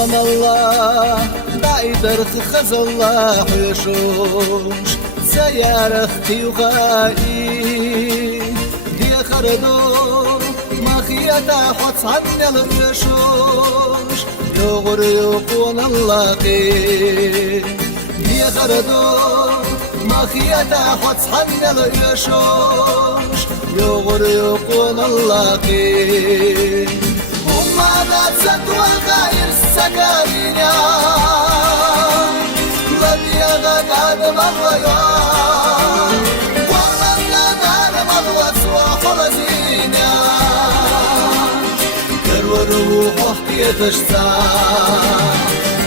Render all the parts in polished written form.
قوم الله بعيدرخ خز الله يشوش سيارختي وغائي دي خردو ما خياتا حوص عني الرشوش يغر يقون الله قي دي خردو ما خياتا حوص عني الرشوش يغر يقون الله قي وما ناتت وغاير السكارينيا لدي غداد مرويا والله نار مروى سوا خلزينيا كرور وحكي تشتا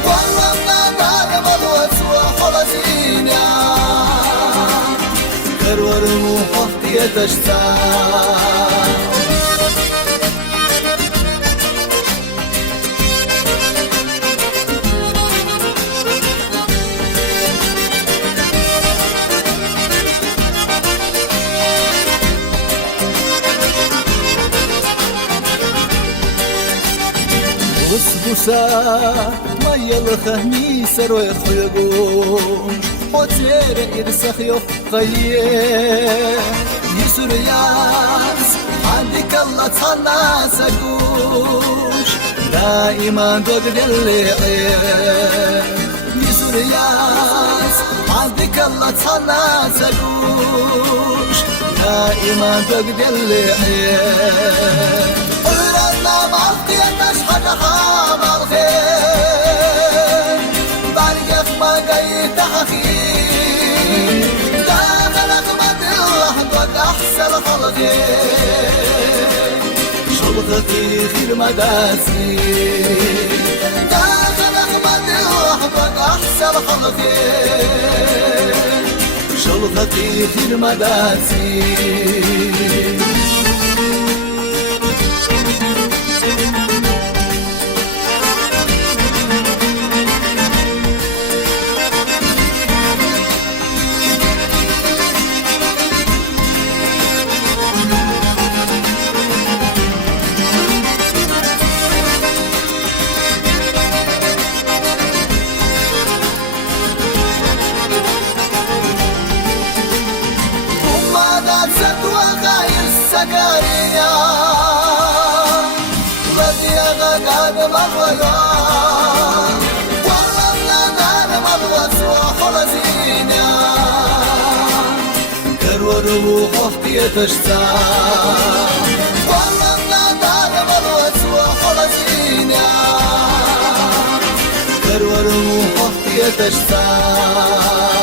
والله نار مروى سوا خلزينيا كرور وحكي تشتا بسبوسا ميا الخهمي سرو يخيقوش حوتير إرسخ يخيه يسر ياس عندك الله تصنع سكوش دائما دوق دلي يسر ياس عندك الله تصنع سكوش دائما دوق دلي قلنا معطي تشحن حام الخير باريخ ما قيت أخي داخل أغمد الله قد أحسن خلقي شلطتي خير مداسي داخل أغمد الله قد أحسن خلقي شلطتي خير مداسي سكاريا لدي غداد مرويا والله نار مروى سوا خلزينيا كرور وحكي تشتا والله نار مروى سوا خلزينيا كرور وحكي تشتا